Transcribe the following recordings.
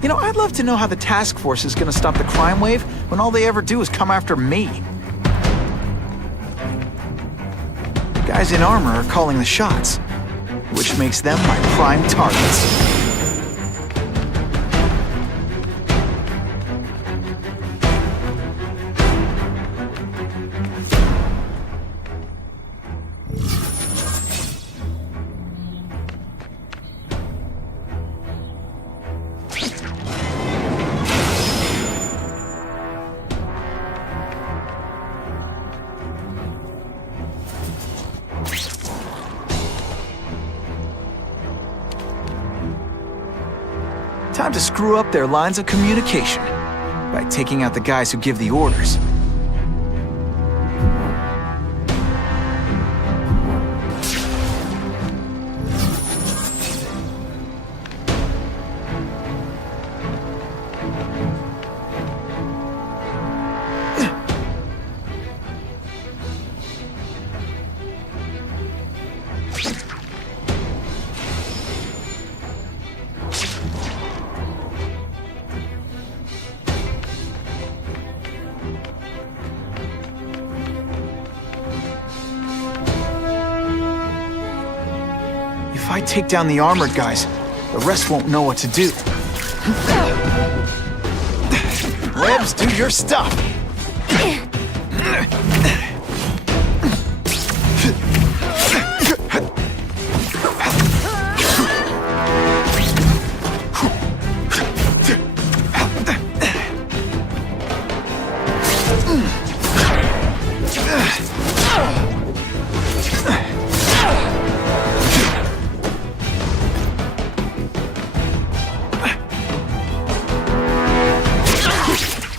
You know, I'd love to know how the task force is gonna stop the crime wave when all they ever do is come after me. Guys in armor are calling the shots, which makes them my prime targets. Time to screw up their lines of communication by taking out the guys who give the orders. If I take down the armored guys, the rest won't know what to do. Webs, do your stuff!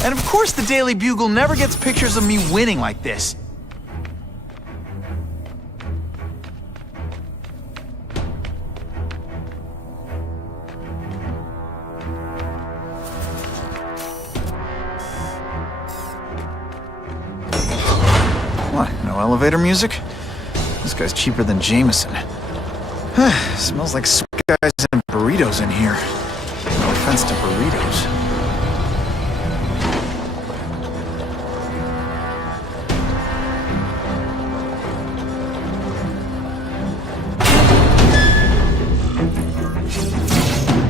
And of course the Daily Bugle never gets pictures of me winning like this. What, no elevator music? This guy's cheaper than Jameson. Smells like sweet guys and burritos in here. No offense to burritos.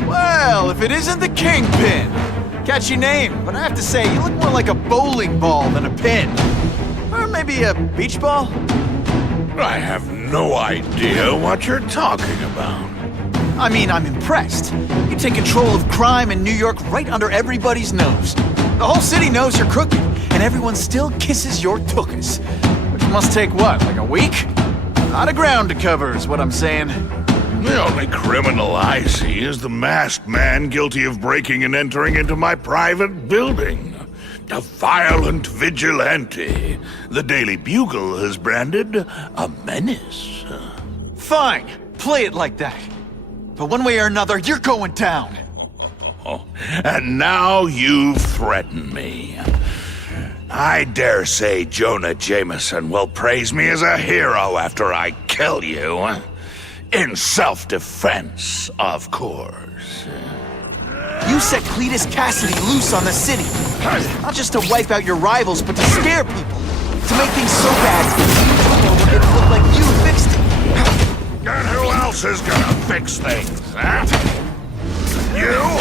Well, if it isn't the Kingpin! Catchy name, but I have to say, you look more like a bowling ball than a pin. Or maybe a beach ball? I have no idea what you're talking about. I mean, I'm impressed. You take control of crime in New York right under everybody's nose. The whole city knows you're crooked, and everyone still kisses your tuchus. Which must take what, like a week? A lot of ground to cover is what I'm saying. The only criminal I see is the masked man guilty of breaking and entering into my private building. A violent vigilante. The Daily Bugle has branded a menace. Fine, play it like that. But one way or another, you're going down. And now you threaten me. I dare say Jonah Jameson will praise me as a hero after I kill you. In self-defense, of course. You set Cletus Cassidy loose on the city. Not just to wipe out your rivals, but to scare people. To make things so bad, it looked like you fixed it. And who else is gonna fix things, huh? You?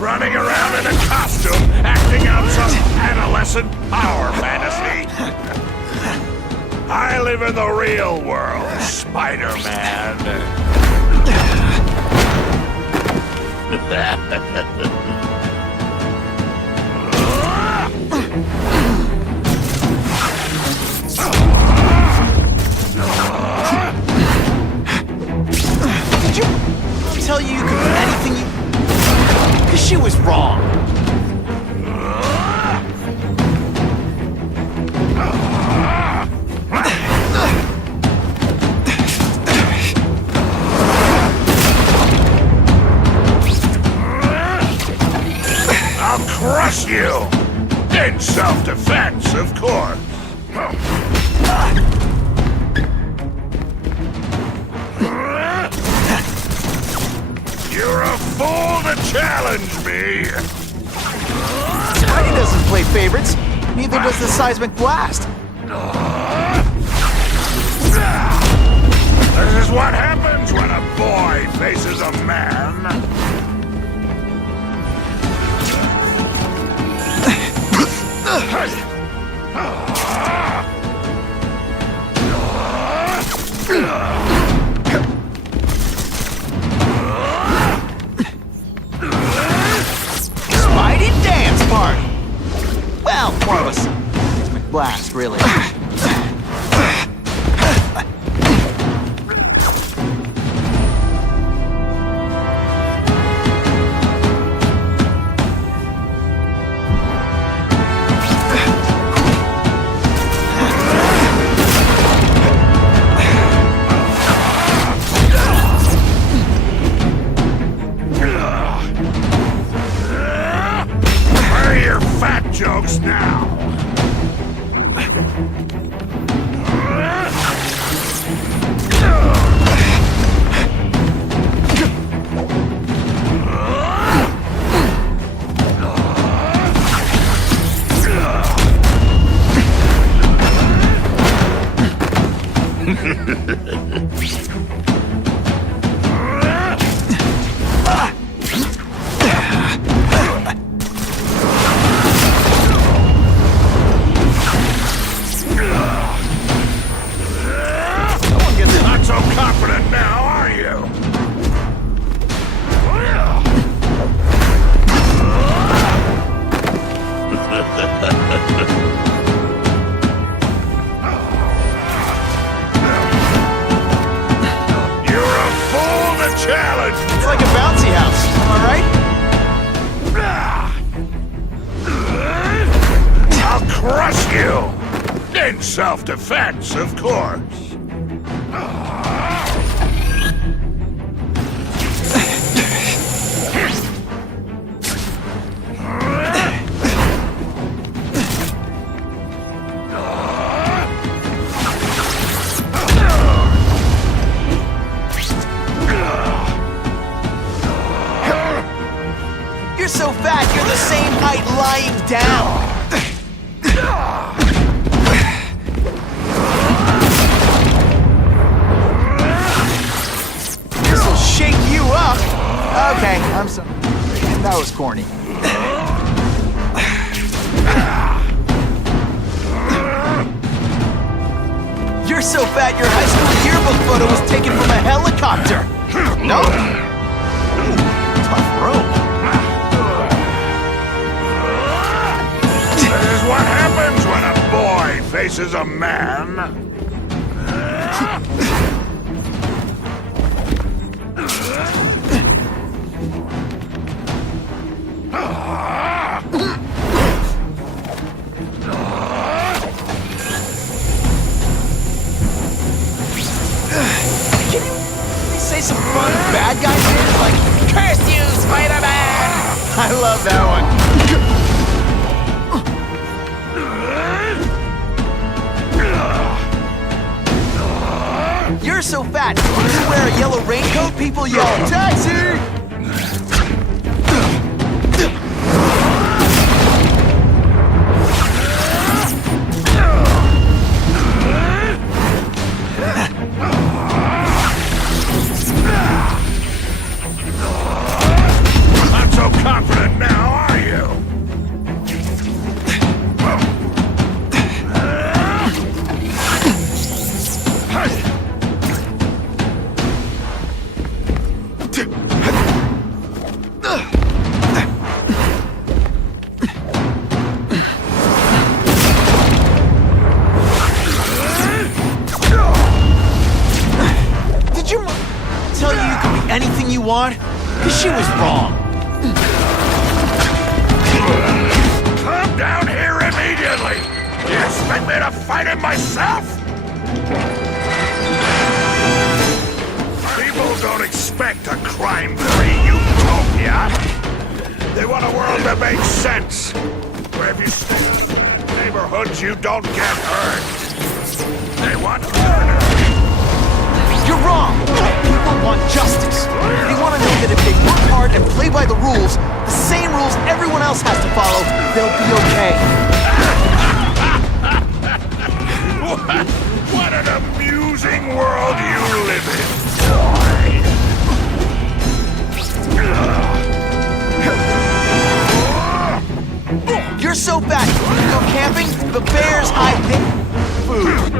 Running around in a costume, acting out some adolescent power fantasy? I live in the real world, Spider-Man. Did you tell you could do anything you... Because she was wrong. I'll crush you! In self-defense, of course. You're a fool to challenge me! Spidey doesn't play favorites. Neither does the seismic blast. This is what happens when a boy faces a man. Spidey dance party! Well, more of a seismic blast, really. Where are your fat jokes now? Not so confident now, are you? You're a fool to challenge! It's like a bouncy house, am I right? I'll crush you! In self-defense, of course. You're so fat, you're the same height lying down. This'll shake you up. Okay, I'm sorry. That was corny. You're so fat, your high school yearbook photo was taken from a helicopter. No? Tough rope. This is what happens when a boy faces a man. Can you say some fun bad guy things like, "Curse you, Spider-Man"? I love that one. You're so fat, when you wear a yellow raincoat, people yell, "Taxi!" Not so confident now, are you? Did your mom tell you could be anything you want? Because she was wrong. Come down here immediately! You expect me to fight him myself? People don't expect a crime-free utopia. They want a world that makes sense. Where if you stay in neighborhoods, you don't get hurt. They want murder. You're wrong. People want justice. They want to know that if they else has to follow, they'll be okay. What an amusing world you live in. You're so fat, when you go camping, the bears hide their food.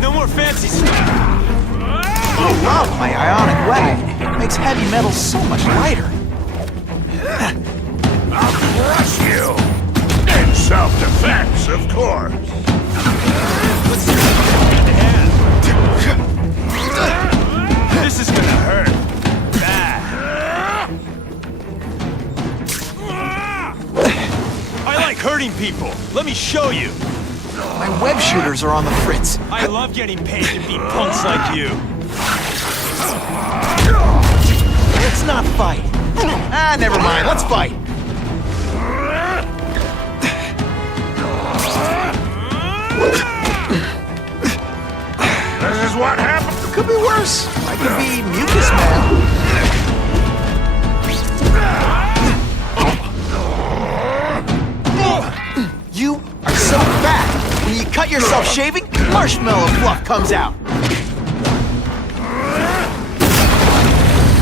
No more fancy stuff. I love my ionic weapon. It makes heavy metal so much lighter. I'll crush you! In self-defense, of course. Let's do it hand to hand. This is gonna hurt. Bad. I like hurting people. Let me show you. My web shooters are on the fritz. I love getting paid to beat punks like you. Let's not fight. Ah, never mind. Let's fight. This is what happened. It could be worse. I could be mucus man. You are so fat. When you cut yourself shaving, marshmallow fluff comes out.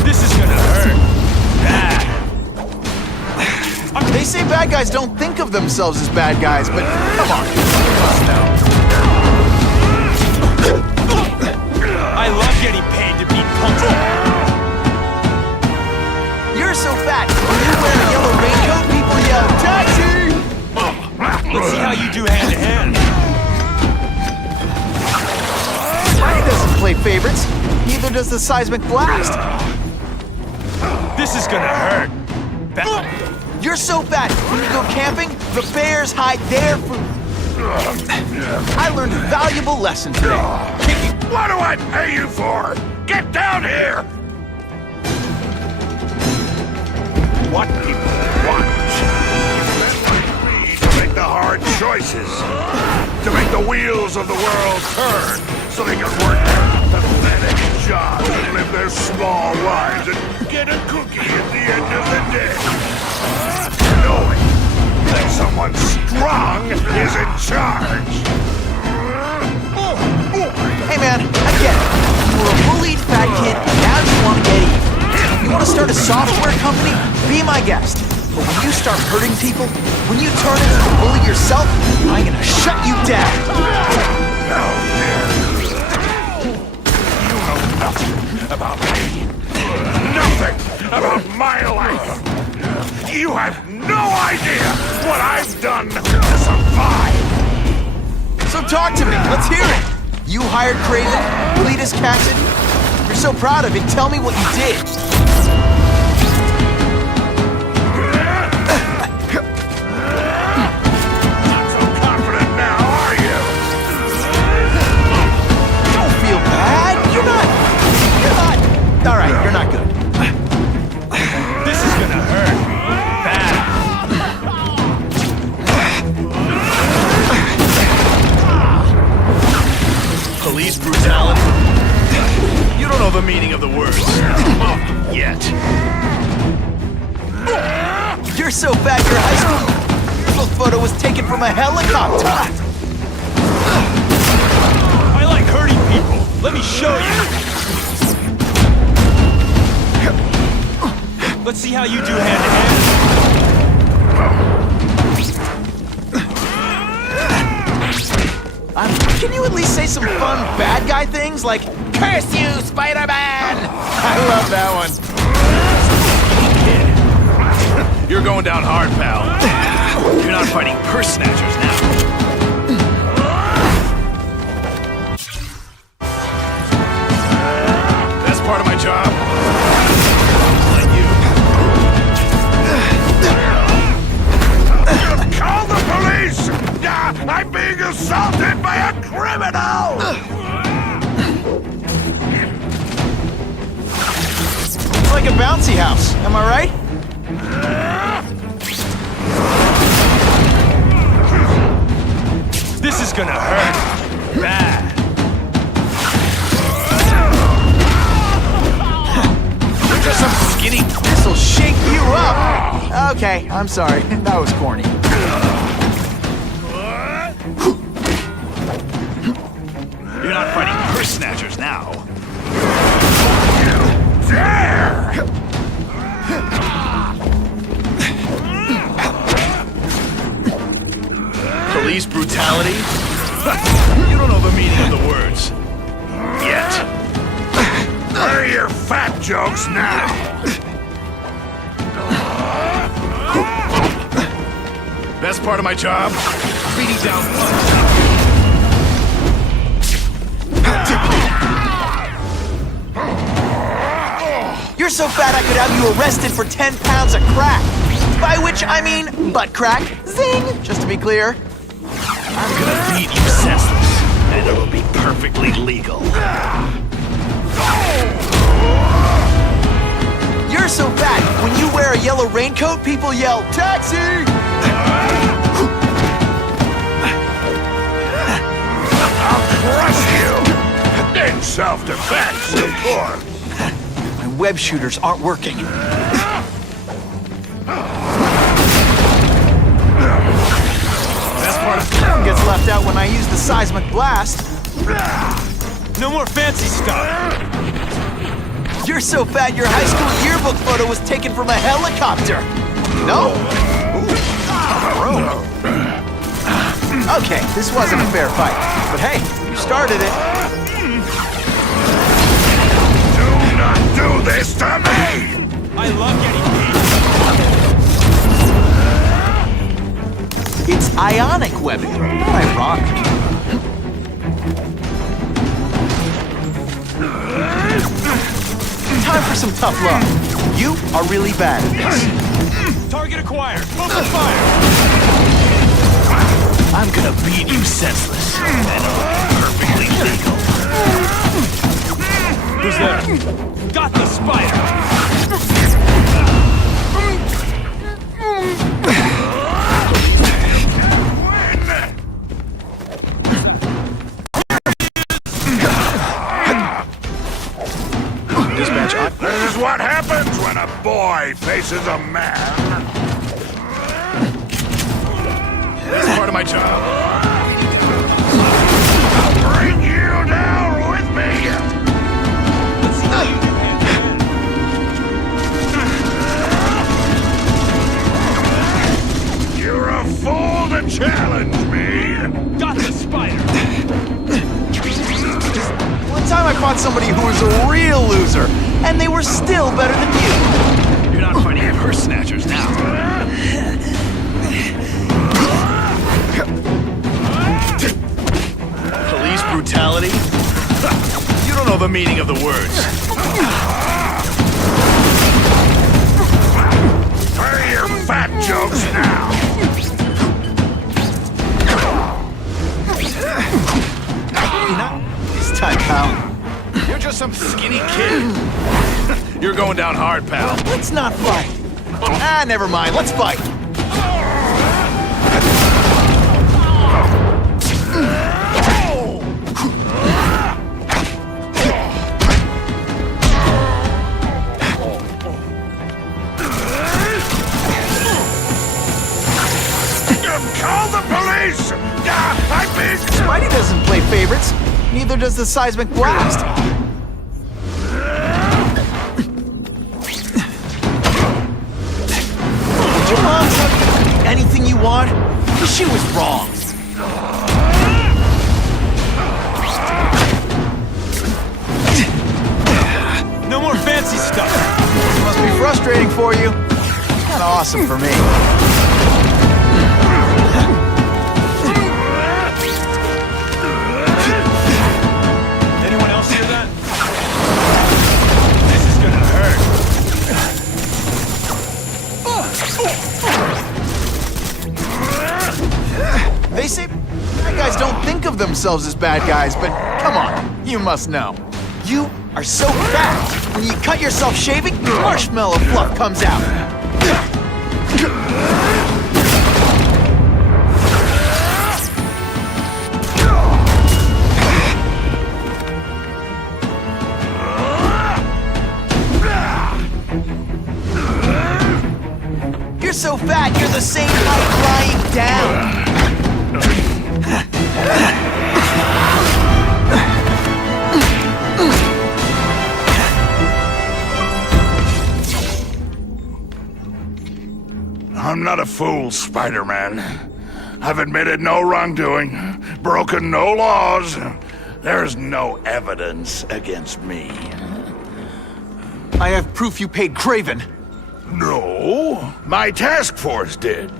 This is gonna hurt. Bad. They say bad guys don't think of themselves as bad guys, but come on, you must know. I love getting paid to beat punks. You're so fat. When you wear a yellow raincoat, people yell, "Taxi!" Let's see how you do hand to hand. Spidey doesn't play favorites. Neither does the seismic blast. This is gonna hurt. Bad. You're so fat. When you go camping, the bears hide their food. I learned a valuable lesson today. What do I pay you for? Get down here! What people want to make the hard choices, to make the wheels of the world turn, so they can work their pathetic jobs and live their small lives and get a cookie at the end of the day. Knowing that someone strong is in charge. Hey man, I get it. You were a bullied fat kid, and now you want to get even. You want to start a software company? Be my guest. But when you start hurting people, when you turn into a bully yourself, I'm gonna shut you down. How dare you? You know nothing about me. Nothing about my life. You have no idea what I've done to survive. So talk to me. Let's hear it. You hired Craven, Cletus Cassidy. You're so proud of it. Tell me what you did. Not so confident now, are you? Don't feel bad. You're not. All right, you're not good. This is gonna hurt. Bad. Police brutality? You don't know the meaning of the words. Yet. You're so fat, your high school yearbook photo was taken from a helicopter. I like hurting people. Let me show you. Let's see how you do hand to hand. Can you at least say some fun bad guy things like, "Curse you, Spider-Man"? I love that one. You're going down hard, pal. You're not fighting purse snatchers now. That's part of my job. Like you. Call the police! I'm being assaulted by a criminal! It's like a bouncy house, am I right? This is gonna hurt. Bad. Okay, I'm sorry. That was corny. You're not fighting purse snatchers now. There! Police brutality? You don't know the meaning of the words. Yet. Where are your fat jokes now? Best part of my job? Beating down punks. You're so fat I could have you arrested for 10 pounds of crack. By which I mean butt crack. Zing! Just to be clear. I'm gonna beat you senseless, and it'll be perfectly legal. You're so fat, when you wear a yellow raincoat, people yell, "Taxi!" I'll crush you! In self-defense, of course. My web shooters aren't working. Best part of Gets left out when I use the seismic blast. no more fancy stuff. You're so fat your high school yearbook photo was taken from a helicopter. No? Okay, this wasn't a fair fight. But hey, you started it. Do not do this to me! I love getting beat. It's ionic webbing, not ironic. Time for some tough love. You are really bad at this. Target acquired. Open fire. I'm gonna beat you senseless, and it'll be perfectly legal. Who's there? Got the spider. This is what happens when a boy faces a man. That's part of my job. I'll bring you down with me. You're a fool to challenge me. Got the spider. One time I fought somebody who was a real loser, and they were still better than you. You're not fighting purse snatchers now. Police brutality? You don't know the meaning of the words. Where are your fat jokes now? This time, pal. You're just some skinny kid. You're going down hard, pal. Let's not fight. Ah, never mind. Let's fight. Call the police! I've been... Spidey doesn't play favorites. Neither does the seismic blast. Did your mom tell you you can do anything you want? She was wrong. No more fancy stuff. Must be frustrating for you. Kind of awesome for me. Anyone else hear that? This is gonna hurt. They say bad guys don't think of themselves as bad guys, but come on, you must know. You are so fat. When you cut yourself shaving, marshmallow fluff comes out. You're so fat the same height lying down. I'm not a fool, Spider-Man. I've admitted no wrongdoing, broken no laws. There's no evidence against me. I have proof you paid Craven. No, my task force did.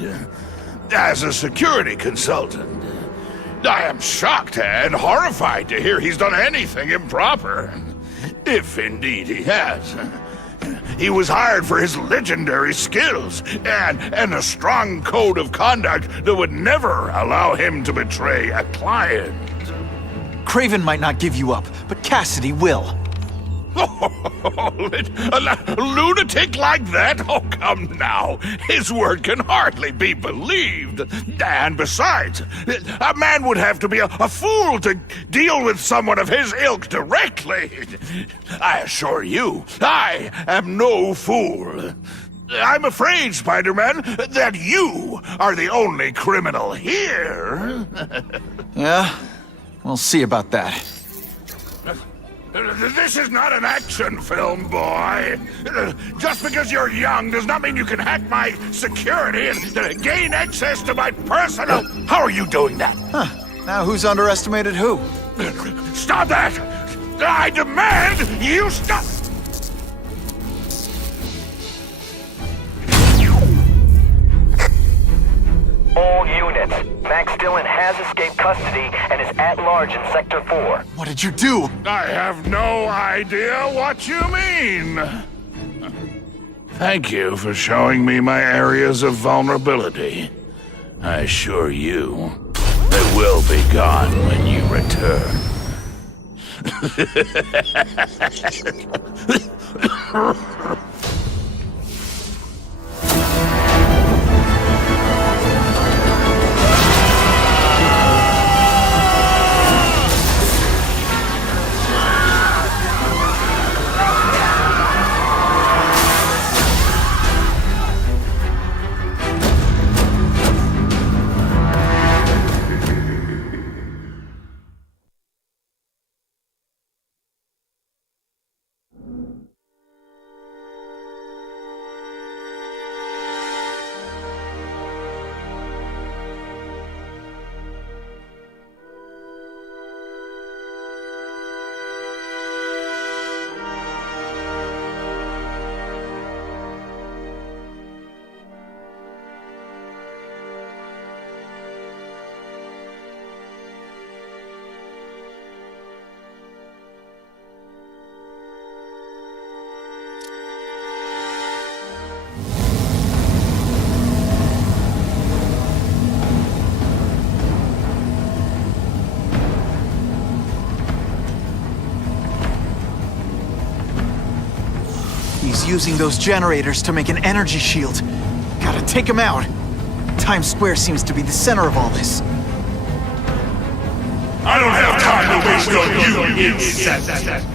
As a security consultant. I am shocked and horrified to hear he's done anything improper. If indeed he has. He was hired for his legendary skills and a strong code of conduct that would never allow him to betray a client. Craven might not give you up, but Cassidy will. A lunatic like that? Oh, come now. His word can hardly be believed. And besides, a man would have to be a fool to deal with someone of his ilk directly. I assure you, I am no fool. I'm afraid, Spider-Man, that you are the only criminal here. Yeah? We'll see about that. This is not an action film, boy. Just because you're young does not mean you can hack my security and gain access to my personal... How are you doing that? Huh. Now who's underestimated who? Stop that! I demand you stop! All units. Max Dillon has escaped custody and is at large in Sector 4. What did you do? I have no idea what you mean. Thank you for showing me my areas of vulnerability. I assure you, they will be gone when you return. He's using those generators to make an energy shield. Gotta take him out. Times Square seems to be the center of all this. I don't have time to waste on you, insect!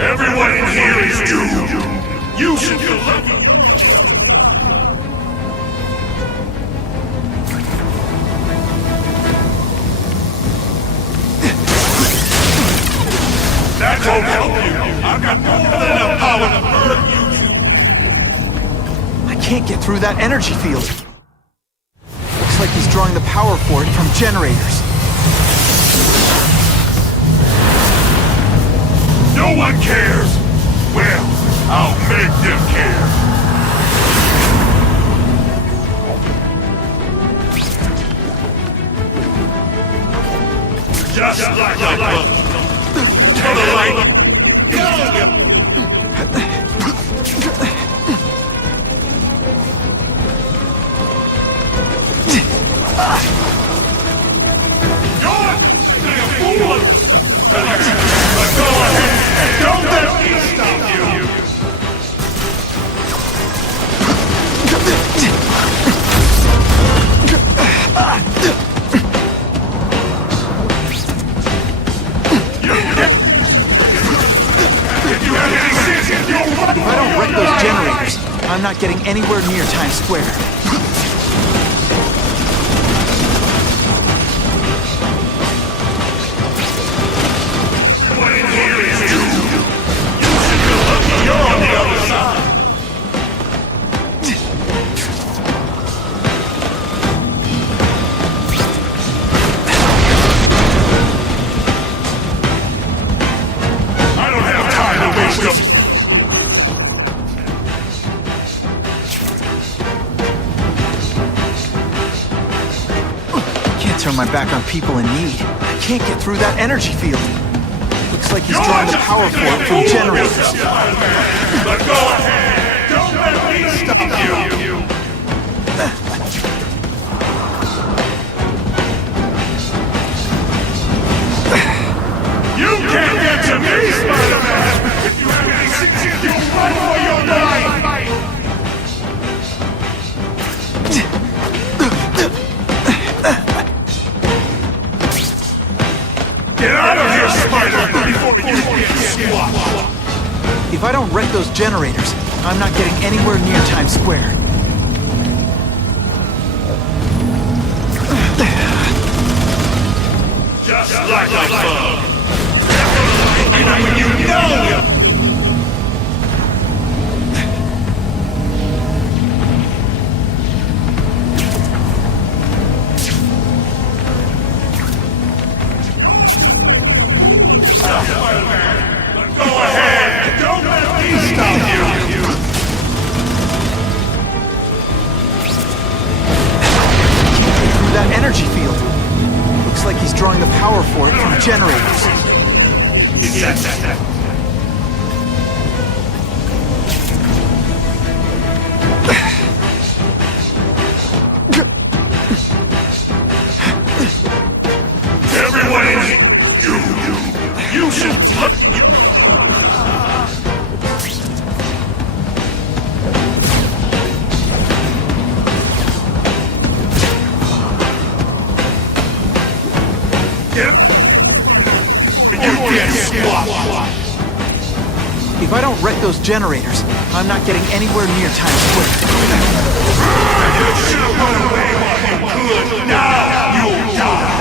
Everyone in here is doomed. You should feel lucky. That won't help you. I've got more than enough power to hurt you. I can't get through that energy field. Looks like he's drawing the power for it from generators. No one cares. Well, I'll make them care. Just like the light. To the light. You're a fool. But go ahead. Don't let me stop you. If I don't wreck those generators, I'm not getting anywhere near Times Square. Turn my back on people in need. I can't get through that energy field. Looks like he's drawing the power for it from generators. But go ahead! Don't let me stop you! You can't get to me, Spider-Man! If you have any sense, you'll run for your life! Get out of here, Spider, before you get squat! If I don't wreck those generators, I'm not getting anywhere near Times Square. Just like a bug! And you know it! Go ahead! Don't let me stop you! Through that energy field. Looks like he's drawing the power for it from generators. Everyone in you should look. If I don't wreck those generators, I'm not getting anywhere near Times Square. You should have run away while you could. Now you'll die.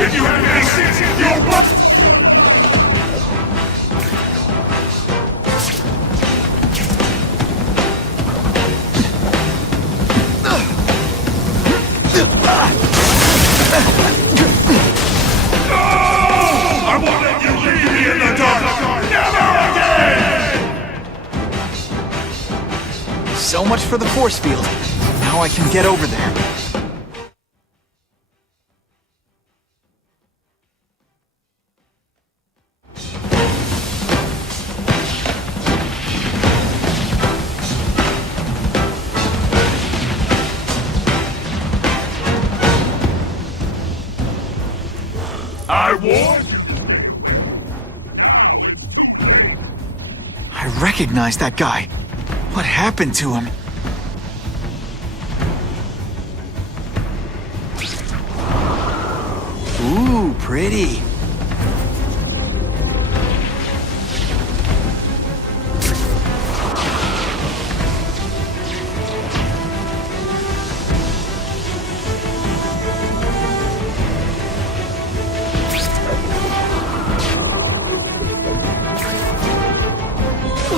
If you have any sense, you'll run. I won't let you leave me in the dark. Never again. So much for the force field. Now I can get over there. I warned you. recognize that guy. What happened to him? Ooh, pretty.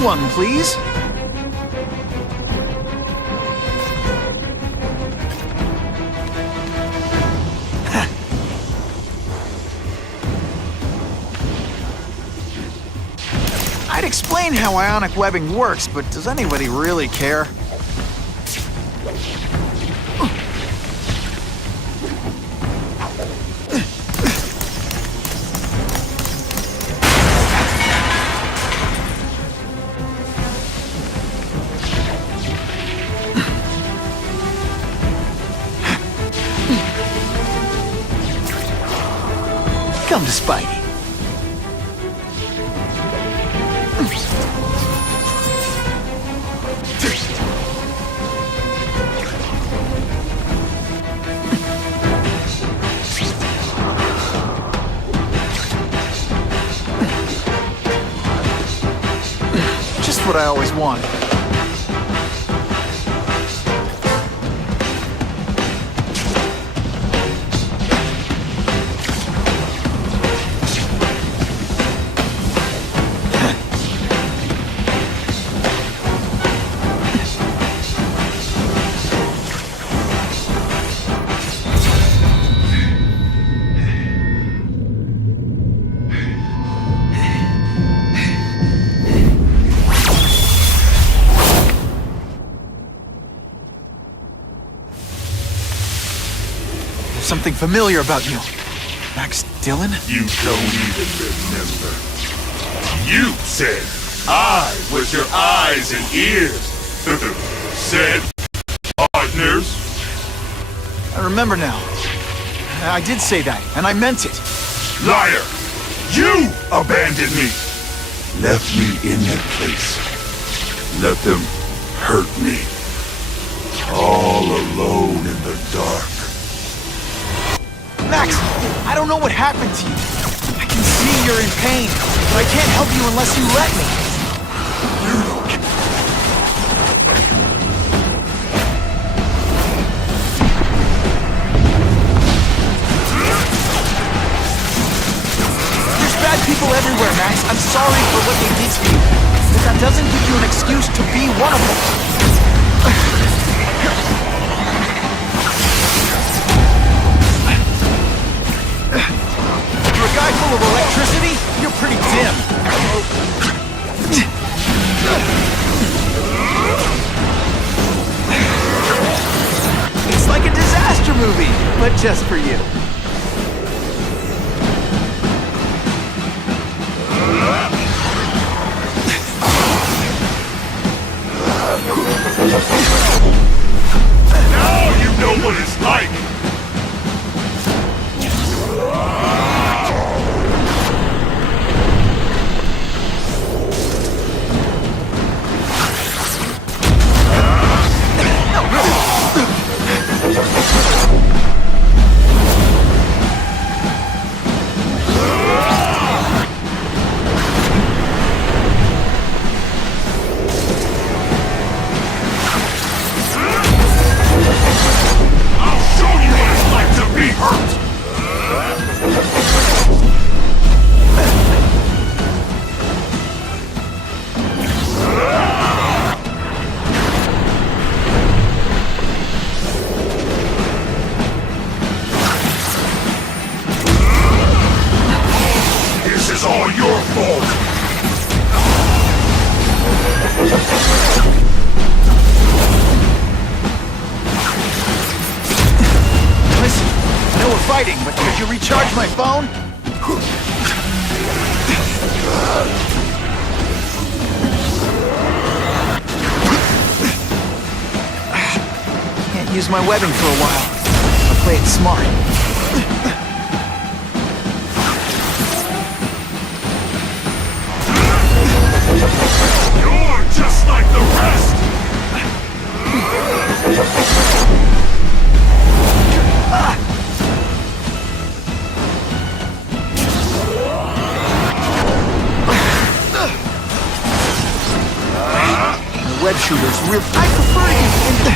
One, please. I'd explain how ionic webbing works, but does anybody really care? Come to Spidey. Just what I always wanted. Something familiar about you. Max Dillon? You don't even remember. You said I was your eyes and ears. Said partners. I remember now. I did say that, and I meant it. Liar! You abandoned me! Left me in that place. Let them hurt me. All alone in the dark. Max, I don't know what happened to you. I can see you're in pain, but I can't help you unless you let me. There's bad people everywhere, Max. I'm sorry for what they did to you, but that doesn't give you an excuse to be one of them. You're a guy full of electricity? You're pretty dim. It's like a disaster movie, but just for you. Now you know what it's like! This is all your fault! Listen, I know we're fighting, but could you recharge my phone? Can't use my webbing for a while. I'll play it smart. You're shooters really... I prefer to...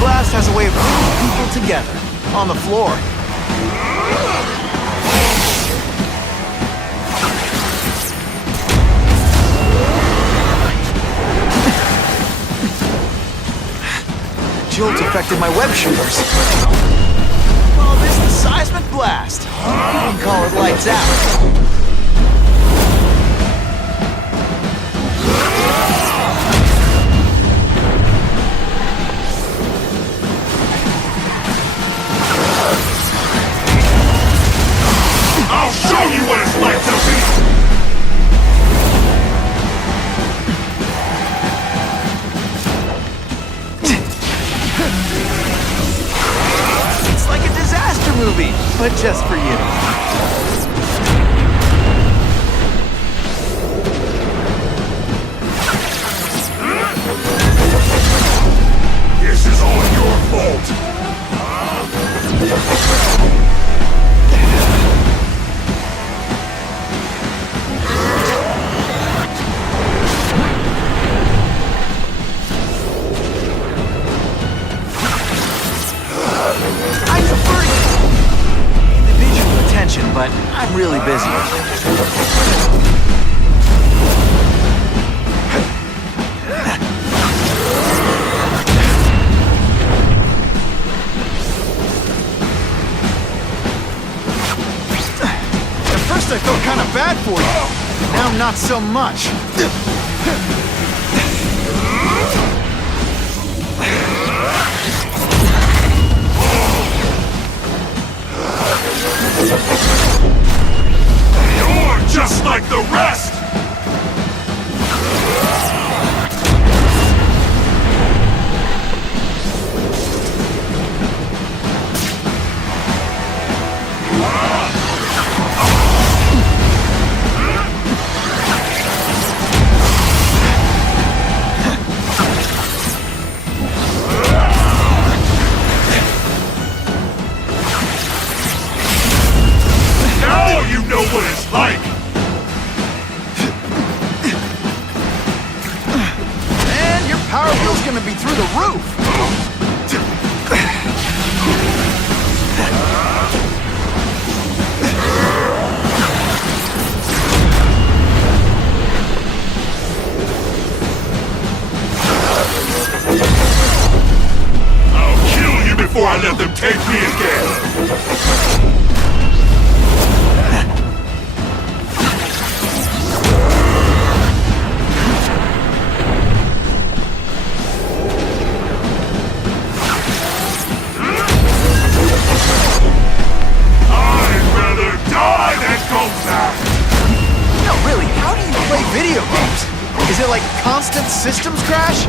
Blast has a way of bringing people together on the floor. Jolt affected my web shooters. Call this the seismic blast. You can call it lights out. I'll show you what it's like to be! It's like a disaster movie, but just for you. This is all your fault! But I'm really busy. At first I felt kind of bad for you. Now not so much. You're just like the rest! Now you know what it's like! And your power wheel's gonna be through the roof! I'll kill you before I let them take me again! No, really, how do you play video games? Is it like constant systems crash?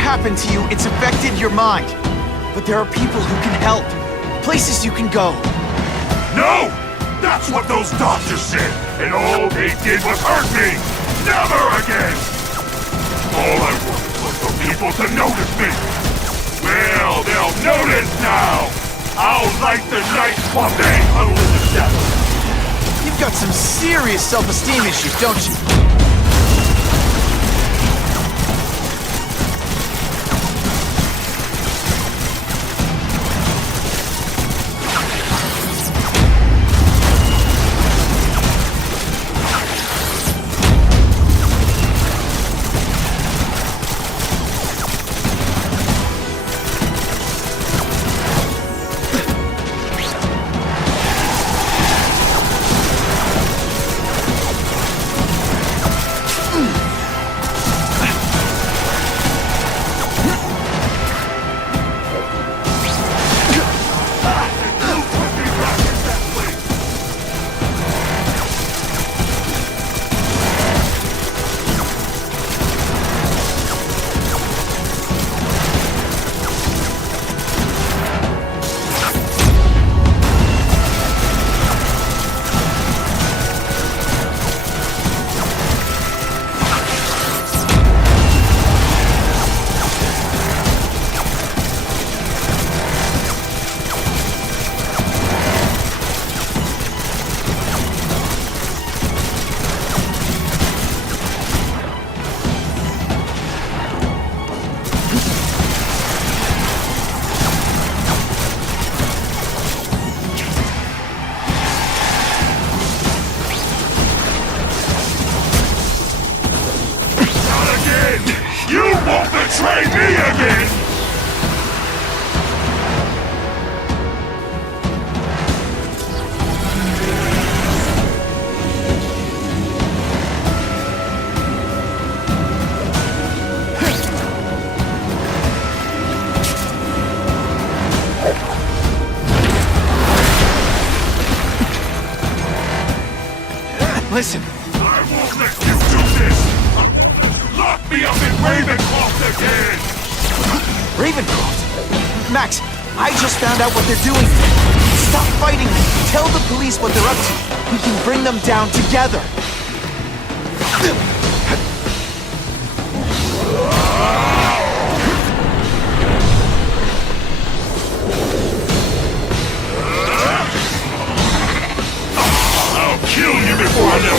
Happened to you, it's affected your mind. But there are people who can help. Places you can go. No! That's what those doctors said, and all they did was hurt me! Never again! All I wanted was for people to notice me! Well, they'll notice now! I'll light the night while they huddle in the shadows! You've got some serious self-esteem issues, don't you? Listen. I won't let you do this! Lock me up in Ravencroft again! Ravencroft? Max, I just found out what they're doing. Stop fighting me. Tell the police what they're up to. We can bring them down together. I'll kill you before I let them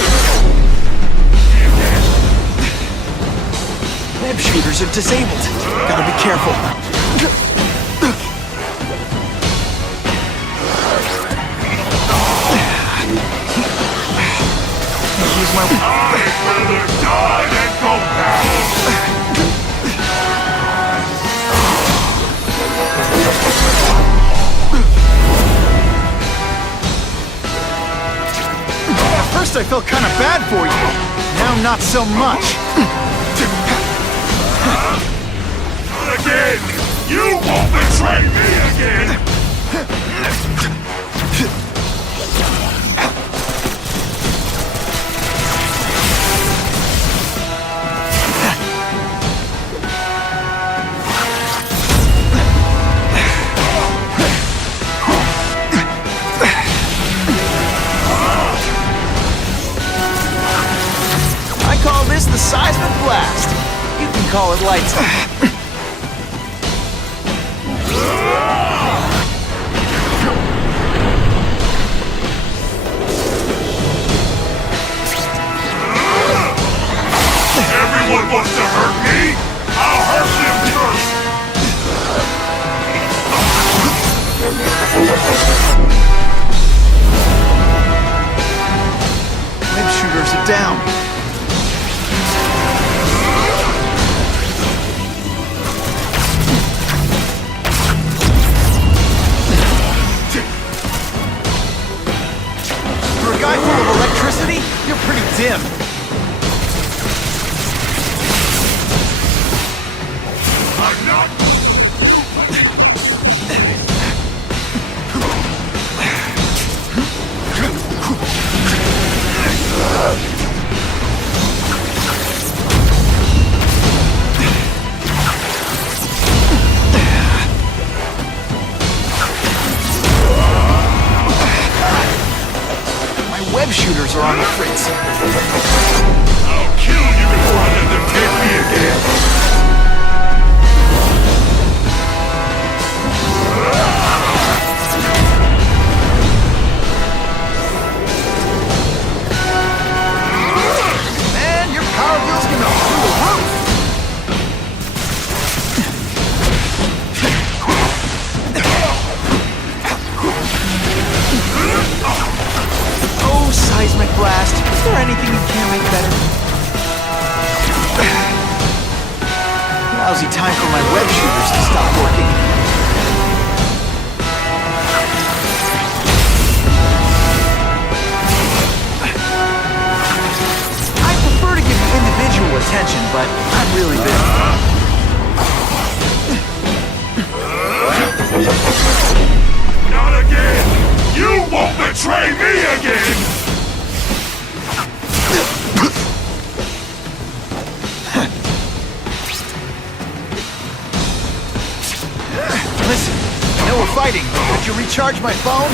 Web shooters are disabled. Gotta be careful. Use my... I'd rather die than go back! At first I felt kind of bad for you. Now not so much. Not again! You won't betray me again! I call this the seismic blast. You can call it lights out. Everyone wants to hurt me? I'll hurt them first! Web shooters are down. For a guy full of electricity, you're pretty dim. I'm not... My web shooters are on the fritz. I'll kill you before I let them take me again! Man, your power bill's gonna be through the roof. Oh, seismic blast. Is there anything you can't make better? Lousy time for my web shooters to stop working. I prefer to give you individual attention, but I'm really busy. Not again! You won't betray me again! Listen, I know we're fighting. Could you recharge my phone?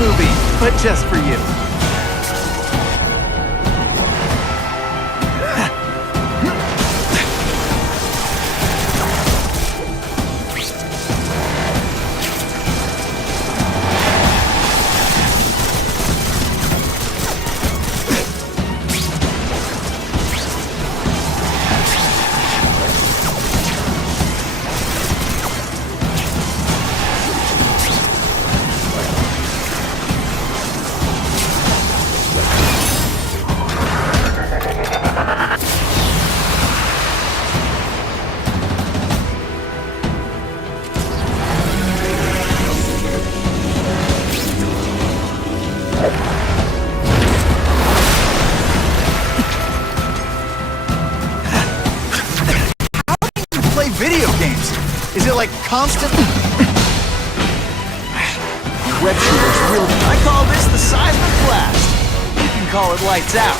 Movie, but just for you. video games. Is it like constant? Web shooters really. I call this the seismic blast. You can call it lights out.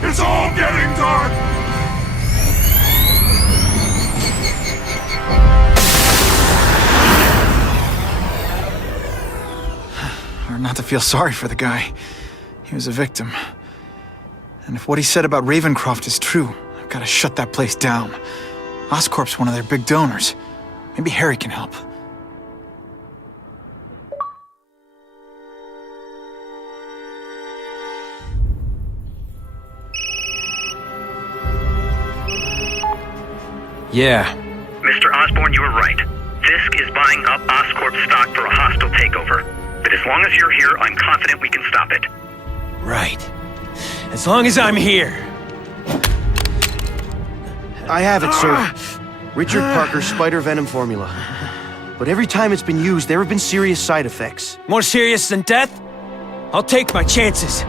It's all getting dark! Hard not to feel sorry for the guy. He was a victim. And if what he said about Ravencroft is true, I've got to shut that place down. Oscorp's one of their big donors. Maybe Harry can help. Yeah. Mr. Osborn, you were right. Fisk is buying up Oscorp stock for a hostile takeover. But as long as you're here, I'm confident we can stop it. Right. As long as I'm here. I have it, sir. Richard Parker's spider venom formula. But every time it's been used, there have been serious side effects. More serious than death? I'll take my chances.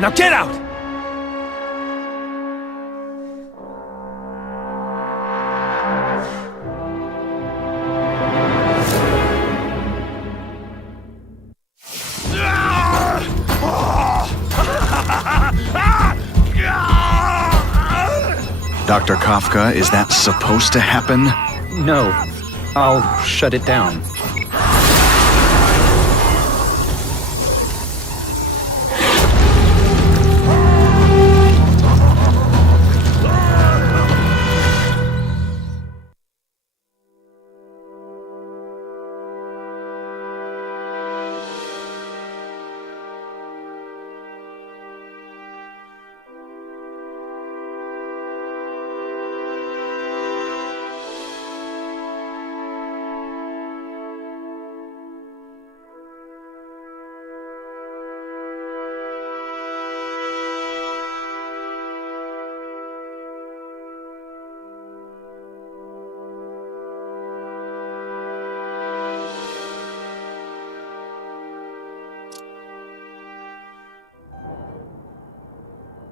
Now get out! Dr. Kafka, is that supposed to happen? No. I'll shut it down.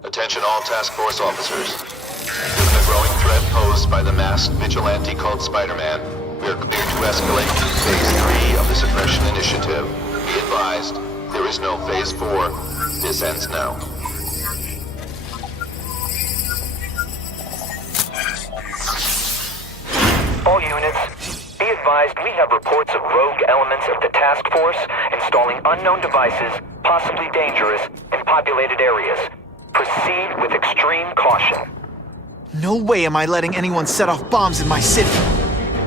Attention all task force officers. Given the growing threat posed by the masked vigilante called Spider-Man, we are clear to escalate to Phase 3 of the Suppression Initiative. Be advised, there is no Phase 4. This ends now. All units, be advised we have reports of rogue elements of the task force installing unknown devices, possibly dangerous, in populated areas. Proceed with extreme caution. No way am I letting anyone set off bombs in my city.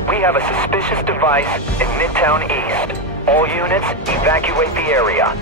We have a suspicious device in Midtown East. All units, evacuate the area.